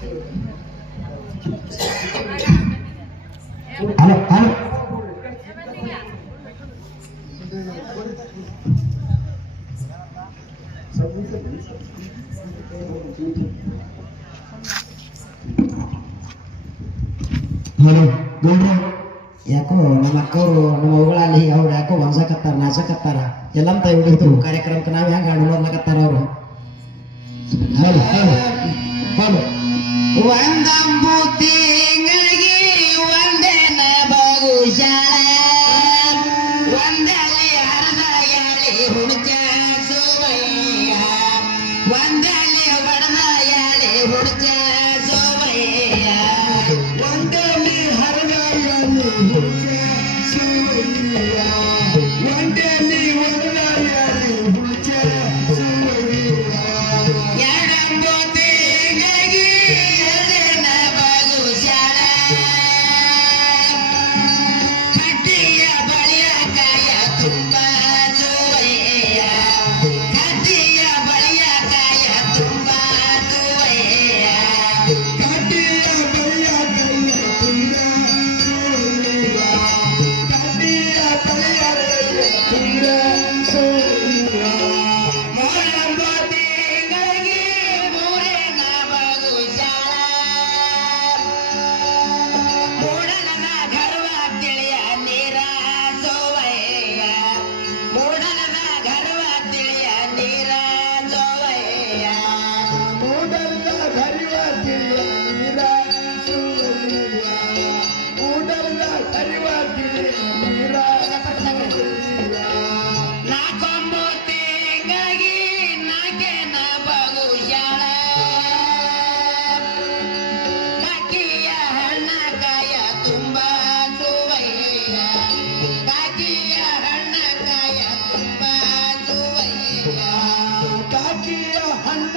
Hello hello hello ಗೌಡ್ರ, ಯಾಕೋ ನಮ್ಮ ಅಕ್ಕವರು ನಮ್ಮ ಅವುಗಳಲ್ಲಿ ಅವ್ರು ಯಾಕೋ ಹೊಂಸಕತ್ತಾರ ನಾಚಕತ್ತಾರ ಎಲ್ಲ ತಾಯಿ ಹಿಡಿತು ಕಾರ್ಯಕ್ರಮಕ್ಕೆ ನಾವ್ ಹೆಂಗ ಅನುಮೋದ್ಲಕತ್ತಾರ ಅವರು. ಹಲೋ ಹಲೋ ಹಲೋ ಒಂದಂಬು ತಿಂಗಳಿಗೆ ಒಂದೇನ ಬಹುಶಾಲ ಒಂದಲ್ಲಿ ಅರ್ಧ ಎಳೆ ಹುಡುಕ ಸೋಮಯ್ಯ ಒಂದಲ್ಲಿ ಹೊಡೆದ ಎಳೆ ಹುಡುಕ ಸೋಮಯ್ಯ ಒಂದಲ್ಲಿ ಹರಿದ ಎಳೆ ಹುಡುಕ ಸೋಮಯ್ಯ ಒಂದಲ್ಲಿ ಹೊಡೆದ ಎಳೆ ಹುಡುಕ ಸೋಮಯ್ಯ ಎರಡಂಬು ತಿಂಗಳಿಗೆ ಎರಡೇನ ಬಹುಶಾಲ ಕಟ್ಟಿಯ ಬಳಿಯ ಕಾಯ ತುಂಬ ಸುವಯ್ಯ ಕಟ್ಟಿಯ ಬಳಿಯ ಕಾಯ ತುಂಬ ಸುವಯ್ಯ ಕಟ್ಟಿಯ ಬಳಿಯ ಕಾಯ ತುಂಬ ಸುವಯ್ಯ ಕಟ್ಟಿಯ ಬಳಿಯ ಕಾಯ ತುಂಬ ಸುವಯ್ಯ ಮೂರಂಬ ತಿಂಗಳಿಗೆ ಮೂರೇನ ಬಹುಶಾಲ ಮೂಡಲನ ಗರ್ವ ತಿಳಿಯ ನೀರ ಸೋವಯ್ಯ ಮೂಡಲನ ಗರ್ವ ತಿಳಿಯ ನೀರ ಸೋವಯ್ಯ ಮೂಡಲನ ಗರ್ವ ತಿಳಿಯ ನೀರ ಸೋವಯ್ಯ ಮೂಡಲನ ಗರ್ವ ತಿಳಿಯ ನೀರ ಸೋವಯ್ಯ ನಾಕೊಂಬು ತಿಂಗಾಗಿ ನಾಕೇನ ಬಹುಶಾಲ ಕಾಕಿಯ ಹಣ್ಣ ಕಾಯ ತುಂಬ ಸುವಯ್ಯ ಕಾಕಿಯ ಹಣ್ಣ ಕಾಯ ತುಂಬ ಸುವಯ್ಯ ಕಾಕಿಯ ಹಣ್ಣ